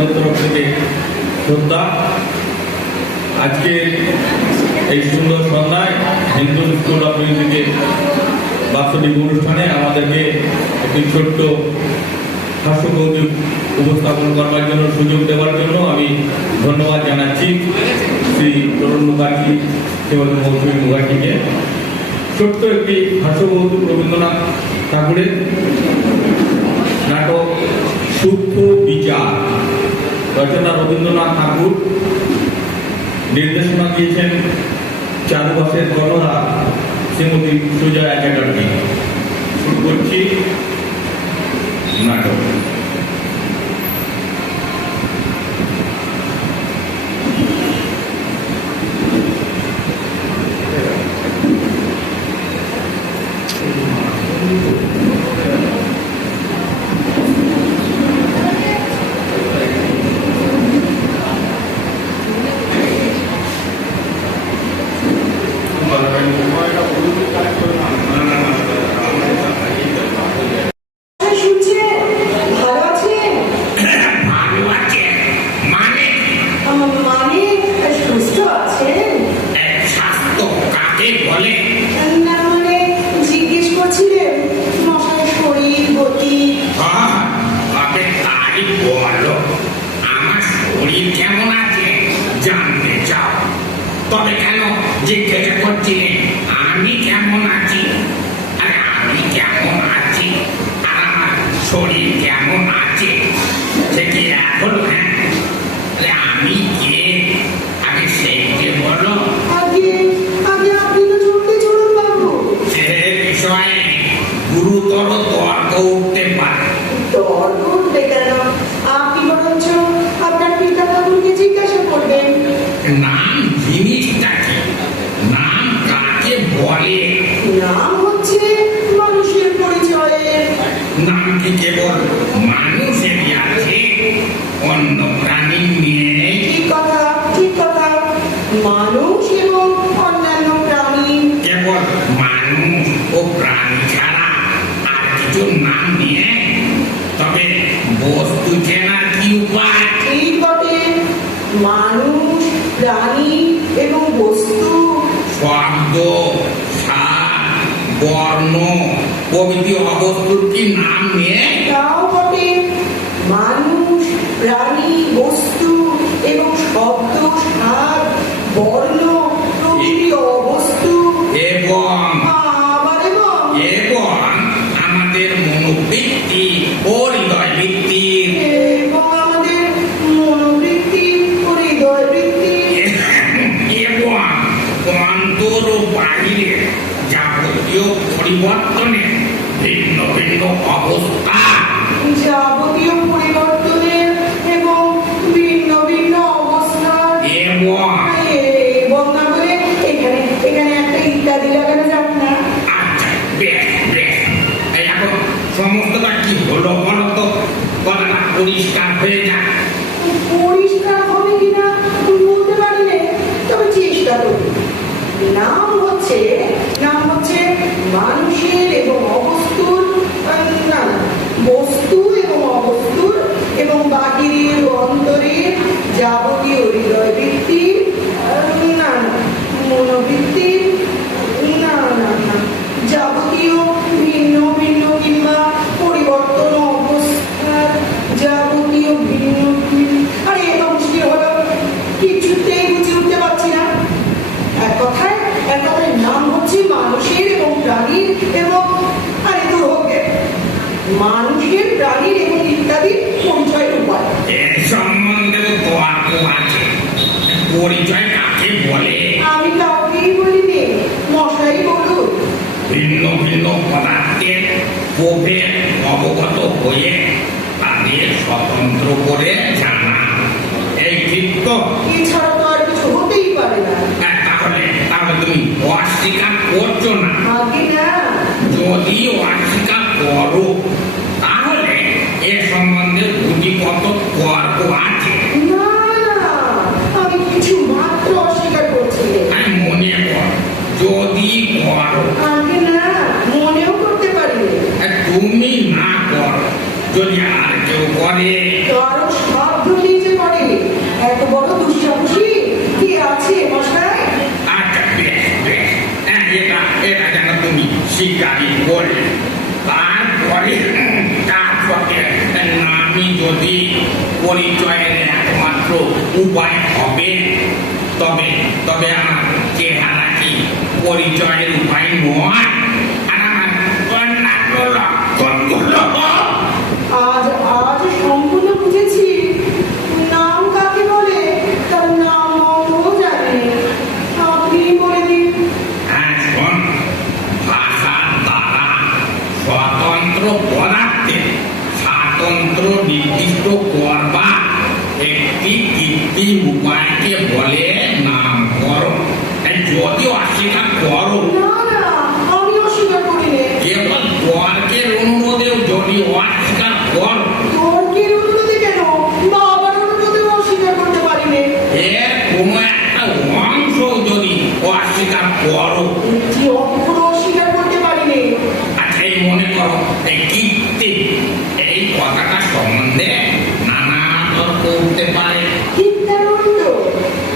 আমাদের তরফ থেকে শ্রদ্ধা। আজকে এই সুন্দর সন্ধ্যায় হিন্দু স্কুল অফ মিউজিকের বাৎসরিক অনুষ্ঠানে আমাদেরকে একটি ছোট্ট হাস্যকৌতুক উপস্থাপন করবার জন্য, সুযোগ দেওয়ার জন্য আমি ধন্যবাদ জানাচ্ছি শ্রী তরুণ মুখার্জি এবং মৌসুমী মুখার্জিকে। ছোট্ট একটি হাস্যকৌতুক রবীন্দ্রনাথ ঠাকুরের নাটক সূক্ষ্ম বিচার, রচনা রবীন্দ্রনাথ ঠাকুর, নির্দেশনা দিয়েছেন চারুবাসের কর্ণধার শ্রীমতী সুজয়া চ্যাটার্জি। শুরু করছি নাটক। তবে কেন জিজ্ঞাসা করছিলে আমি কেমন আছি? আরে আমি কেমন আছি আর আমার শরীর কেমন আছে সে কি এখন? হ্যাঁ, আমি কে আগে সেইকে বলো। সে বিষয়ে গুরুতর তর্ক উঠতে পারে। তর্ক উঠবে কেন? আপনি বরঞ্চ আপনার পিতা ঠাকুরকে জিজ্ঞাসা করবেন নাম জিনিসটা কি, নাম কাকে বলে? নাম হচ্ছে মানুষের পরিচয়ের। নাম কি কেবল মানুষেরই আছে, অন্য প্রাণী নেই? ঠিক কথা, ঠিক কথা। মানুষ এবং অন্যান্য প্রাণী। কেবল মানুষ ও প্রাণী ছাড়া আর কিছু নাম নিয়ে? তবে বস্তু চেনার কি উপায়? ঠিক বটে। মানুষ, প্রাণী এবং বস্তু, শব্দ, স্বাদ, বর্ণ প্রভৃতি অবস্তুর কি নাম নিয়ে? তাও বটে। মানুষ, প্রাণী, বস্তু এবং শব্দ, স্বাদ, বর্ণ প্রভৃতি অবস্তু এবং এবং আমাদের মনোবৃত্তি ও হৃদয় বৃত্তি এবং আমাদের মনোবৃত্তি ও হৃদয় বৃত্তি এবং অন্তর ও বাহিরে যাবতীয় পরিবর্তনে ভিন্ন ভিন্ন অবস্থা। যাবতীয় পরিবর্তনের এবং ভিন্ন ভিন্ন অবস্থা। এবং না বলে এখানে এখানে একটা ইত্যাদি লাগানো যাক না? আচ্ছা, বেশ বেশ। এখন সমস্তটা কি হলো বলো তো, কথাটা পরিষ্কার হয়ে যাক। পরিষ্কার হবে কিনা বলতে পারি না, তবে চেষ্টা করি। নাম হচ্ছে মানুষের এবং অবস্তুর, না বস্তু এবং অবস্তুর এবং বাহিরের ও অন্তরের যাবতীয় হৃদয় বৃত্তির, না মনোবৃত্তির, না না না যাবতীয় ভিন্ন ভিন্ন কিংবা পরিবর্তন অবস্থার যাবতীয় ভিন্ন ভিন্ন। আরে এত মুশকিল হলো, কিছুতেই বুঝে উঠতে পারছি না। এক কথায় নাম হচ্ছে মানুষের এবং প্রাণীর এবং মানুষের, প্রাণীর এবং ইত্যাদি পরিচয়ের উপায়। এর সম্বন্ধে তর্ক আছে। পরিচয় কাকে বলে? আমি কাউকেই বলিনি, মশাই বলুন। ভিন্ন ভিন্ন পদার্থের প্রভেদ অবগত হয়ে তাদের স্বতন্ত্র করে জানা, এই ঠিক তো? এছাড়া তো আর কিছু হতেই পারে না। তাহলে তুমি অস্বীকার করছো না? আগে না। যদি অস্বীকার করো তাহলে এ সম্বন্ধে গুটিগত তর্ক আছে। না না, আমি কিছু মাত্র অস্বীকার করছি। আমি মনে কর, যদি করো। আগে না, মনেও করতে পারি। তুমি না করো, যদি আর কেউ করে, কারো সাধ্য নেই সেটা যেন তুমি স্বীকারই করলে। তারপরে আমি যদি পরিচয়ের একমাত্র উপায় হবে, তবে তবে আমার চেহারা কি পরিচয়ের উপায় নয়? আর আমার অন্যান্য লক্ষণগুলো আজ আজ সম্পূর্ণ বুঝেছি নাম কাকে বলে, তার নাম জানি। আপনি বলে দিন। হ্যাঁ, শোন, ভাষার দ্বারা স্বতন্ত্র পদার্থের স্বাতন্ত্র নির্দিষ্ট করবা একটি কৃত্রিম উপায়কে বলে নামকরণ। যদি অস্বীকার করো, না না, আমি অস্বীকার করি নে। কেবল তর্কের অনুরোধেও যদি অস্বীকার করো, তর্কের অনুরোধে কেন, বাবার অনুরোধেও অস্বীকার করতে পারি নে। এর কোনো একটা অংশ যদি অস্বীকার করো, একটি অক্ষর অস্বীকার করতে পারি নে। আচ্ছা, এই মনে করো এই কৃত্রিম, এই কথাটা সম্বন্ধে নানা তর্ক উঠতে পারে। নিত্যানন্দ,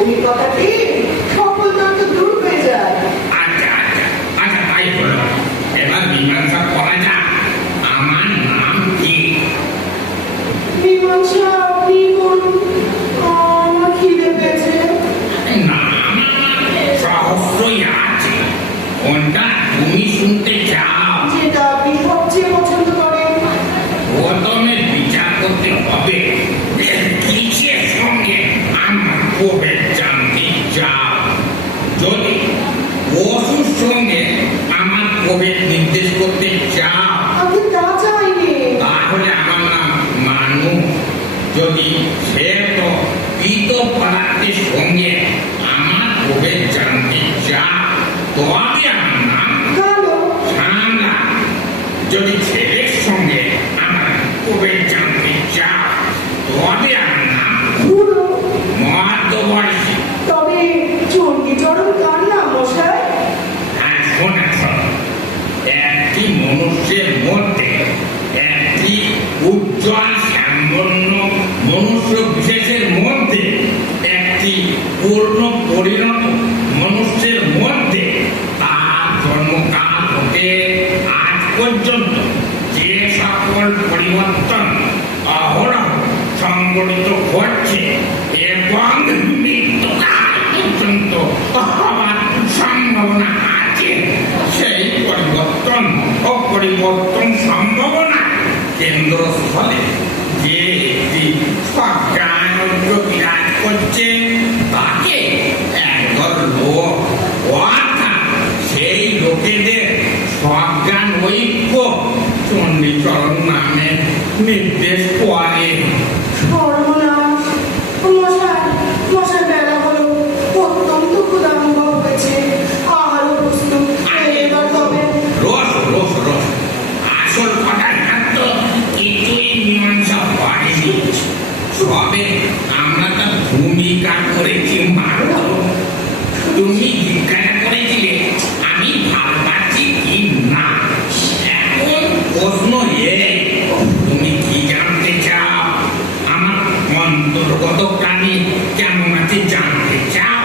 ওই কথাটি সকল তর্ক দূর হয়ে যায়। আচ্ছা আচ্ছা আচ্ছা, তাই হলো। এবার মীমাংসা করা যাক। আমার নাম কি? মীমাংসা আপনি করুন, আমার খিদে পেয়েছে। নাম আমার সহস্রই আছে, কোনটা তুমি শুনতে চাও? যেটা আপনি সবচেয়ে পছন্দ করেন। প্রথমে বিচার করতে হবে কিসের সঙ্গে আমার প্রভেদ জানতে চাও। যদি পশুর সঙ্গে আমার প্রভেদ নির্দেশ করতে চাও, আমি তা চাইনি। তাহলে আমার নাম মানু। যদি সে তো পিত পদার্থের সঙ্গে আমার প্রভেদ জানতে চাও, তবে আমার নাম কালো। ঠান্ডা। যদি ছেলের সঙ্গে আমার প্রভেদ জানতে চাও, তবে আমার নাম পুরো। মধ্যবর্ষী। তবে চণ্ডীচরণ কার নাম মশাই? আর শোনা শোনো, একটি মনুষ্যের মধ্যে একটি উজ্জ্বল শ্যামবর্ণ মনুষ্য বিশেষের মধ্যে একটি পূর্ণ পরিণত মনুষ্যের মধ্যে তার জন্মকাল হতে আজ পর্যন্ত যে সকল পরিবর্তন অহরহ সংগঠিত হচ্ছে এবং মৃত্যুকাল পর্যন্ত হওয়ার সম্ভাবনা আছে, সেই পরিবর্তন ও পরিবর্তন সম্ভাবনা কেন্দ্রস্থলে যে একটি সজ্ঞানৈক্য বিরাজ করছে, তাকে একদল লোক, অর্থাৎ সেই লোকেদের সজ্ঞান ঐক্য চণ্ডীচরণ নামে নির্দেশ করে। সর্বনাশ। মশাই, মশাই বেলা হলো, অত্যন্ত ক্ষুধানুভব হয়েছে। আহার প্রস্তুত, এবার তবে। রস রস রস, আসল কথার তো কিছুই মীমাংসা হয়নি। সবে আমরা তো ভূমিকা করেছি মাত্র। তুমি জিজ্ঞাসা করেছিলে আমি ভাল পাচ্ছি কি না। এখন প্রশ্ন এই, তুমি কি জানতে চাও? আমার অন্তর্গত প্রাণী কেমন আছে জানতে চাও?